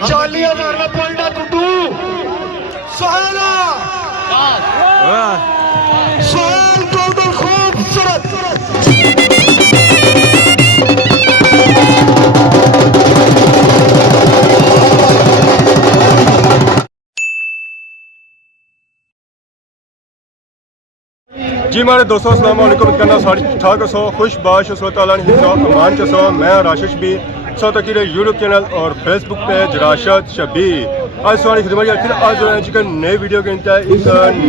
40,000 का पॉइंट है टुटू सोहेल टोटल खूबसूरत जी हमारे दोस्तों अस्सलाम वालेकुम करना ठाक सो खुश बाश अमान के सो मैं राशिश भी सो तक यूट्यूब चैनल और फेसबुक पेज राशद शबीर आज सवाल खिदमत फिर आज जो नए वीडियो के इंतहा एक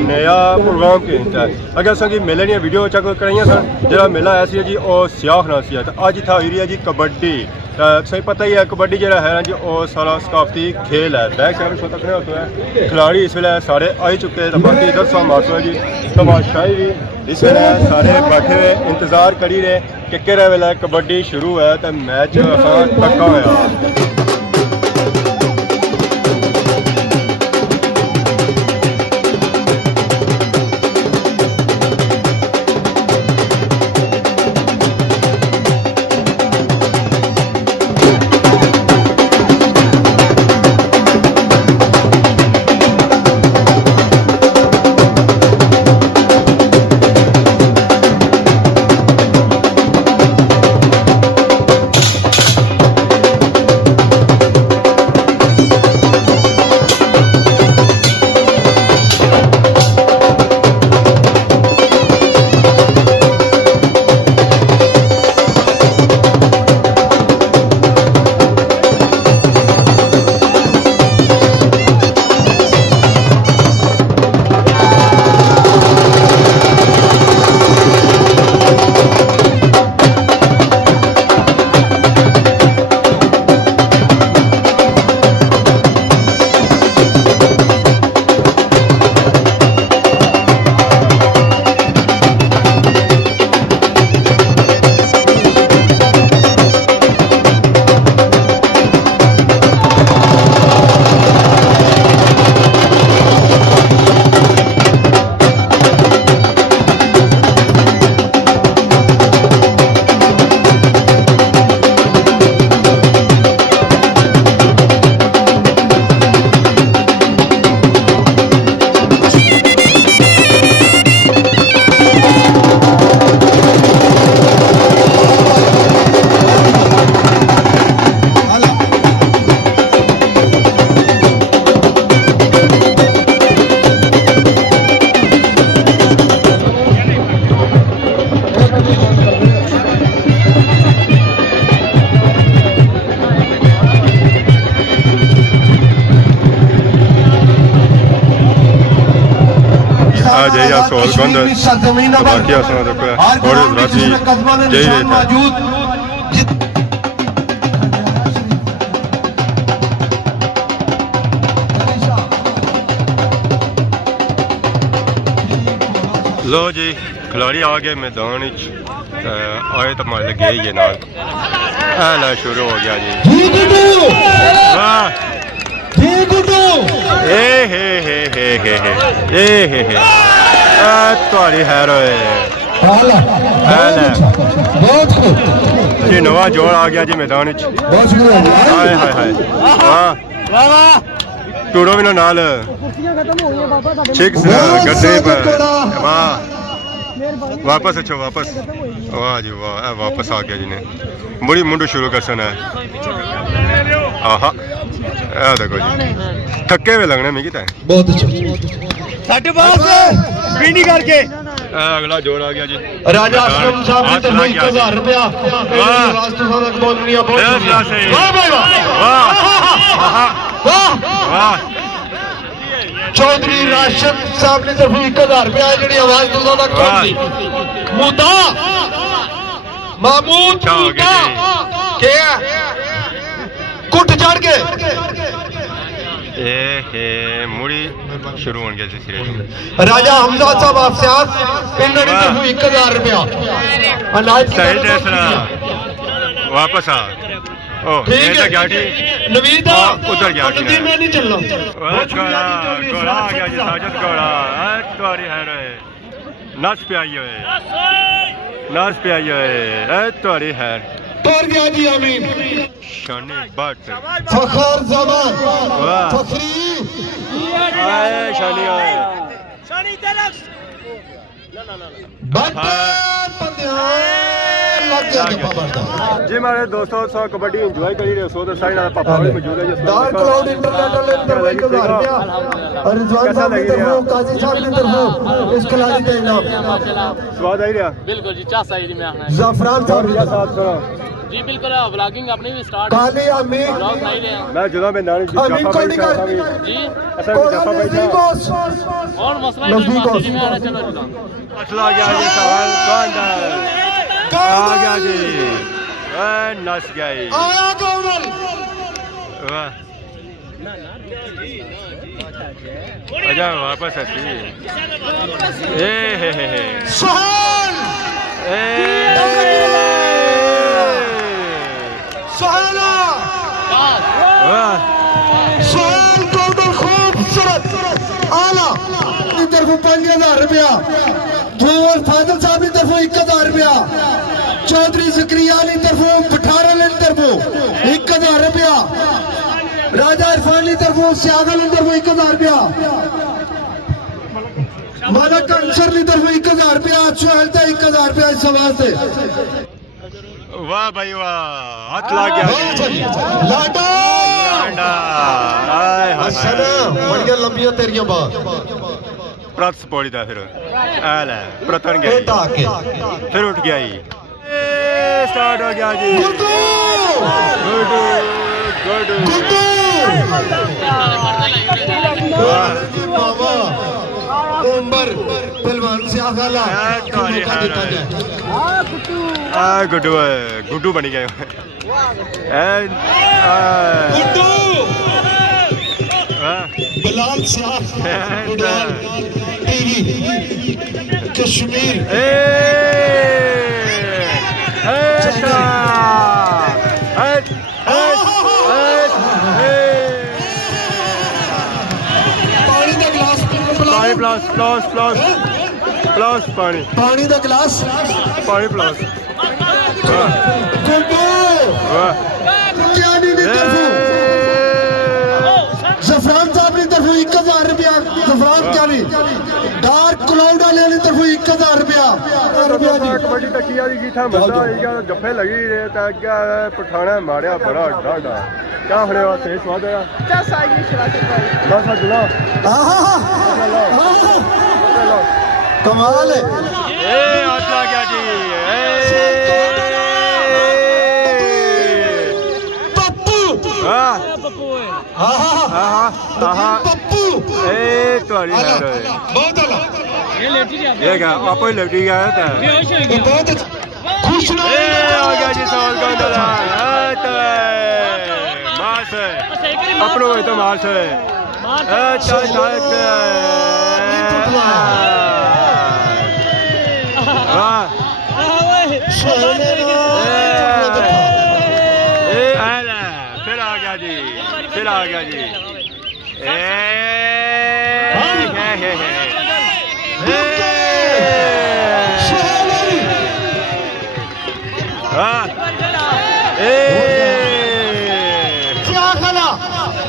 नया प्रोग्राम के इंतहा अगर असा मेले दी वीडियो चेक कराइया सन जरा मेला आया सी जी और सियाह ना सी तो अज इतना हुई है जी कबड्डी सही पता ही है कबड्डी जरा है ना जी और सारा सकाफती खेल है बैक साइड शो तक होता है खिलाड़ी इस वे सारे आई चुके हैं तो बाकी इधर सा मासो है जी तमाशाई भी इस वे सारे बैठे हुए इंतजार करी रहे कि किहड़े वेले कबड्डी शुरू है तो मैच तक्का होया लो जी खिलाड़ी आ गए मैदान आए तो मार लगे ये नाल शुरू हो गया जी थोड़ी हैर जी नवा जोड़ आ गया जी मैदान हाय हाय हाय वाह टूरो भी नाल चिक्स गड्ढे पर वाह वापस अच्छो वापस वाह जी वाह वापस आ गया जी ने बड़ी मुंडू शुरू कर सना है आहा देखो जी थके हुए लगने में कितना बहुत अच्छा करके अगला जोड़ आ गया जी राजा असलम साहब की तरफ 1000 रुपया चौधरी राशिद साहब ने तरफ 1000 रुपया जी आवाज मुद्दा महमूद कुट चढ़ के मुड़ी शुरू हो गया राजा हमजा साहब आपसे 1000 रुपया वापस आ नवीदा उधर गया मैं नहीं चलना नस पे आई है नस पे आई है तुम्हारी है और गया जी अमीन शानी बट फखर जमान वाह फखरी आए शानी आए जी मेरे दोस्तों सो कबड्डी एंजॉय करी रहे सो तो साइड वाला पापा भी मौजूद है जिस डार्क क्लाउड इंटरनेशनल इंटर 1000 रुपया और रिजवान साहब की तरफ काजी साहब की तरफ इस खिलाड़ी का इनाम स्वाद आई रहा बिल्कुल जी चाह सही जी मैं आखना जाफरान और क्या साहब साथ सुनो जी बिल्कुल व्लॉगिंग अपनी भी स्टार्ट काली अमीन व्लॉग नहीं रहे मैं जुदा में नानी अमीन जाफा कौड़ी भाई कर साहब जी ऐसा भी जाफा भाई साहब और मसला ही नहीं मासी जी मैं आ चलो जुदा मसला आ गया जी सवाल कौन आ गया जी नस गई आया कौन वाह आजा वापस हसी ए हे सुहान सुहाना वाह सुहान टोटल खूबसूरत आला की तरफ 5000 रुपया जोर फादल साहब की तरफ 1000 रुपया चौधरी जकरिया की तरफ पठारा की तरफ 1000 रुपया राजा इरफान की तरफ सियागल की तरफ 1000 रुपया मालक अंसर की तरफ 1000 रुपया सुहेलता 1000 रुपया इस वास्ते वाह भाई वाह हाथ लग गया जी लाडा लाडा आए हसन बड़िया लंबियां तेरियां बात प्रत पौड़ी था फिर आला प्रतन गई बेटा के फिर उठ गया ही स्टार्ट हो गया जी गुड्डू गुडू गुडू गुड्डू वाह बाबा उमर पहलवान से आगाला सॉरी मौका देता जाए आ गुड्डू गुड्डू बन गए गुड्डू वाह बिलाल साहब बिलाल टीवी कश्मीर पानी का गिलास पानी प्लस प्लस प्लस प्लस पानी पानी का गिलास पानी प्लस गुड्डू वाह क्या नहीं जफरान साहब की तरफ 1000 रुपया जफरान क्या नहीं डार्क क्लाउड वाले की तरफ 1000 रुपया कबड्डी तक किया जी था मजा आएगा जफे लगी रहे था क्या पठाना मारिया बड़ा डांडा क्या खड़े हो सही स्वाद आया बस जुला कमाल है ए आटला क्या जी पप्पू वाह पप्पू ए तुम्हारी लग रही है बहुत अला ये क्या आपको ही लग गया था बहुत खुश ए आ गया जी सवाल कौन डाला मार से अपनों में तो मार से फिर आ गया जी फिर आ गया जी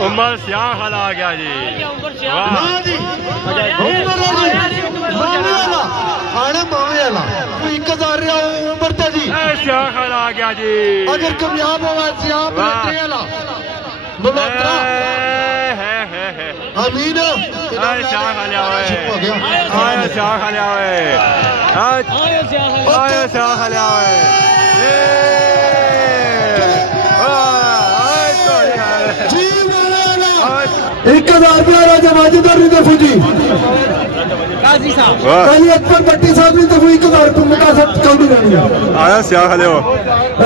उमर सियाह खला आ गया जी सियाह खला आ गया जी अगर कामयाब होगा अमीन सियाह खलिया हुए सियाह खलिया हुए सियाह खलिया हुए एक 1000 रुपया राजा माजिदर की तरफ जी काजी साहब काली अकबर भट्टी साहब की तरफ 1000 रुपया मुका सब चौड़ी रहनी है आया सियाह खलियो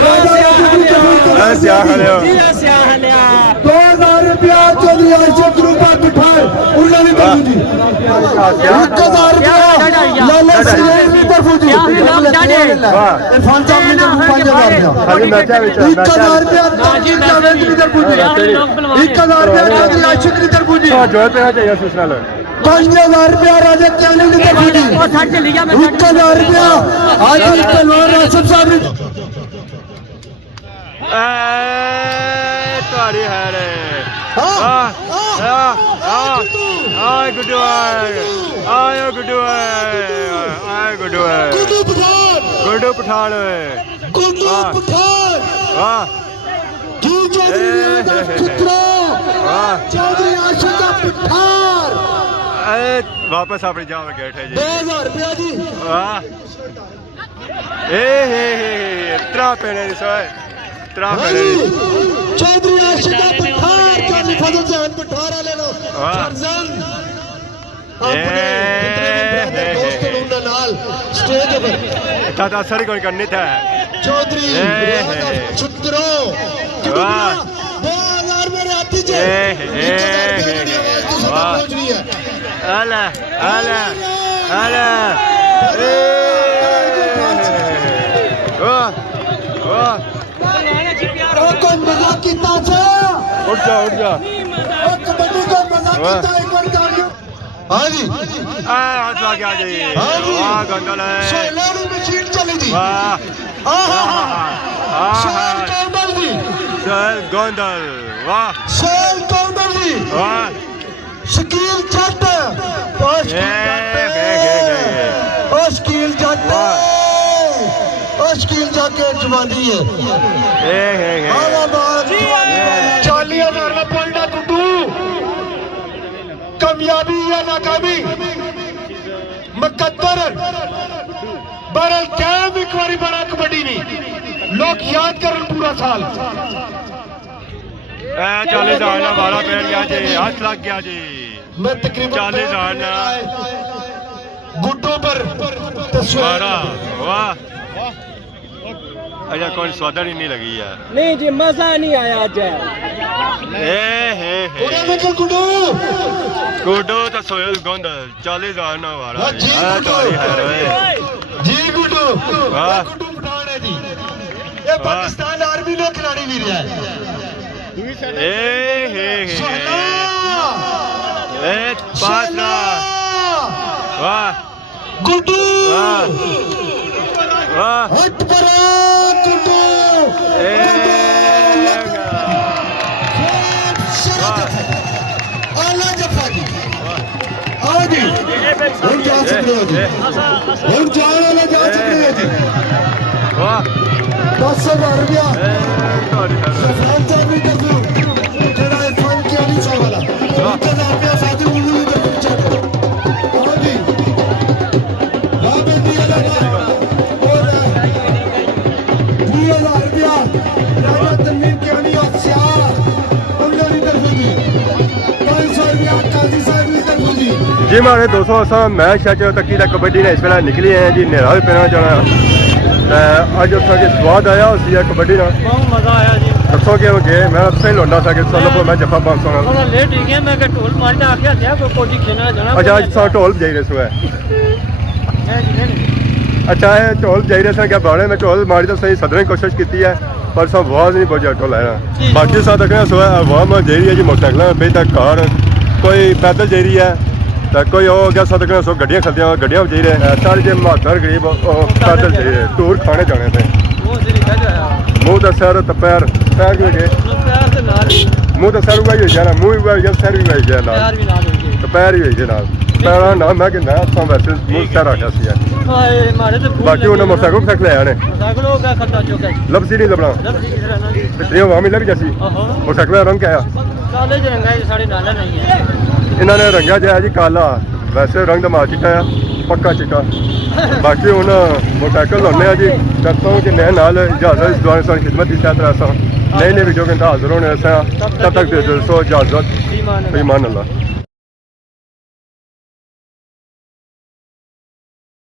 राजा की तरफ सियाह खलियो 2000 रुपया चौधरी आशिक ग्रुप बिठाए उन्होंने तरफ जी 1000 रुपया लाला सिंह की तरफ जी इरफान साहब ने 5000 रुपया खाली मैचा विच 1000 रुपया ताजी जावेद की तरफ जी 1000 रुपया चौधरी आशिक की तरफ जी जो पे चाहिए सूचना लो 5000 रुपया राजा कैनी की तरफ जी 1000 रुपया आज पहलवान राशिद साहब ਤੁਹਾਡੀ ਹੈ ਰੇ ਹਾਂ ਆਏ ਗੁੱਡੂ ਆਏ ਗੁੱਡੂ ਆਏ ਗੁੱਡੂ ਗੁੱਡੂ ਪਠਾਨ ਗੁੱਡੂ ਪਠਾਨ ਵਾਹ ਜੀ ਚੌਧਰੀ ਦਾ ਪੁੱਤਰਾ ਚੌਧਰੀ ਆਸ਼ਿਕ ਦਾ ਪਠਾਨ ਵਾਪਸ ਆਪਣੀ ਜਾਮ ਗੇਟ ਹੈ ਜੀ 2000 ਰੁਪਇਆ ਜੀ ਵਾਹ ਤਰਾ ਪੈਣੇ ਨਹੀਂ ਸੋਏ ਤਰਾ ਪੈਣੇ ਚੌਧਰੀ ਆਸ਼ਿਕ ਦਾ ਪਠਾਨ ਚੌਧਰੀ ਫਜ਼ਲ ਜਹਾਨ ਪਠਾਨ ਵਾਲੇ ਨੂੰ ਵਾਹ। ਫਰਜ਼ਨ ਆਪਣੇ ਜਿਤਨੇ ਵੀ ਬ੍ਰਦਰ ਦੋਸਤ ਨੇ ਉਹਨਾਂ ਨਾਲ ਸਟੇਜ ਉੱਪਰ ਤਾਂ ਅਸਰ ਕੋਈ ਕਰਨੀ ਥਾ ਚੌਧਰੀ ਪੁੱਤਰੋ ਵਾਹ 2000 ਮੇਰੇ ਹੱਥ 'ਚ 1000 ਰੁਪਏ ਦੀ ਆਵਾਜ਼ ਤੁਸੀਂ ਤੱਕ ਪਹੁੰਚ ਰਹੀ ਹੈ ਆਲਾ ਵਾਹ ਵਾਹ ਉਹ ਕੋਈ ਮਜ਼ਾਕ ਕੀਤਾ ਸੀ ਉੱਠ ਜਾ ਉਹ ਕਬੱਡੀ ਕੋਈ ਮਜ਼ਾਕ ਕੀਤਾ ਇੱਕ ਵਾਰ ਤਾੜੀਓ ਹਾਂਜੀ ਹੱਥ ਲਾ ਗਿਆ ਜੀ ਹਾਂਜੀ ਵਾਹ ਗੰਦਲ ਹੈ ਸੋਲਾ ਦੀ ਮਸ਼ੀਨ ਚੱਲੀ ਜੀ ਵਾਹ ਆਹਾ ਸੋਲ ਕੌਂਡਲ ਜੀ ਸਰ ਗੰਦਲ ਵਾਹ ਸੋਲ ਕੌਂਡਲ ਜੀ ਵਾਹ ਸ਼ਕੀਲ ਜੱਟ ਉਹ ਸ਼ਕੀਲ ਜੱਟ ਉਹ ਸ਼ਕੀਲ ਜੱਟ ਕੇ ਜਵਾਨੀ ਹੈ ਆਵਾਜ਼ 40000 ਦਾ ਪੁਆਇੰਟ ਆ ਟੁੱਟੂ ਕਾਮਯਾਬੀ या नाकामी मुकद्दर बहरहाल कैम एक बारी बना कबड्डी नहीं लोग याद करन पूरा साल 40,000 ਦਾ ਵਾਲਾ ਪੈ ਗਿਆ ਜੀ ਹੱਥ ਲੱਗ ਗਿਆ ਜੀ मैं तकरीबन 40,000 ਨਾ गुड्डों पर वारा वाह अच्छा कोई स्वादा नहीं लगी यार नहीं जी मजा नहीं आया आज उड़ा निकल गुड्डू गुड्डू तो सोयल गोंदल 40,000 ना वाला जी जी गुड्डू वाह गुड्डू पठान है जी ये पाकिस्तान आर्मी ने खिलाड़ी भी रहा है पासना वाह गुड्डू वाह हट पर गुड्डू आला जफा जी आओ जी हम जा सकते हो जी हम जाने वाले जा सकते हो जी वाह 10,000 रुपया सफान साहब भी दसो जेड़ा फन किया नहीं सा वाला 10,000 रुपया साथी उन्होंने तो पूछा आओ जी बाबे दिया लगा और 20,000 रुपया राजा तनवीर कियानी और सियार उन्होंने तरफ जी 500 रुपया काजी साहब की तरफ जी जी हमारे 200 असा मैच है तकी दा कबड्डी ने इस वेला निकली है जी नेरा भी पैना जाना अज उस स्वाद आया उस कबड्डी ना बहुत मजा आया जी दसो कि गए मैं उससे ही लौटा सा कि चलो को मैं जफा 500 ना थोड़ा लेट ही गया मैं के ढोल मार के आके दिया को कोडी खेलना जाना अच्छा आज सा ढोल बजाई रहे सो है अच्छा है ढोल बजाई रहे सा क्या बाड़े में ढोल मारी तो सही सदने की कोशिश की है पर सब आवाज नहीं पहुंचा ढोल आया बाकी साथ तक सो है आवाम जा रही है जी मोटरसाइकिल पे तक कार कोई पैदल जा रही है तो कोई हो गया साथ सो गड्डियां खलदियां गड्डियां बजाई रहे सारे जो महादर गरीब पैदल जा रहे टूर खाने जाने थे मुँह तो सर तो पैर पैर भी गए मुँह तो सर हुआ ही जाना मुँह भी हुआ सर भी हुई गया तो पैर भी हुई नाल पैर ना मैं कि ना वैसे मुँह सर रखा सी बाकी उन्हें मोटरसाइकिल तक ले आने लबसी नहीं लबना इतनी हवा मिल जैसी मोटरसाइकिल का रंग क्या इन्होंने रंगा जो है जी काला वैसे रंग मार चिट्टा है पक्का चिट्टा बाकी हूँ मोटरसाइकिल लाने जी दसों जिन्हें नाल इजाजत इस दौरान सारी खिदमत की सहायता ऐसा नए नए वीडियो के हाजिर होने तब तक दे दो इजाजत ईमान अल्लाह।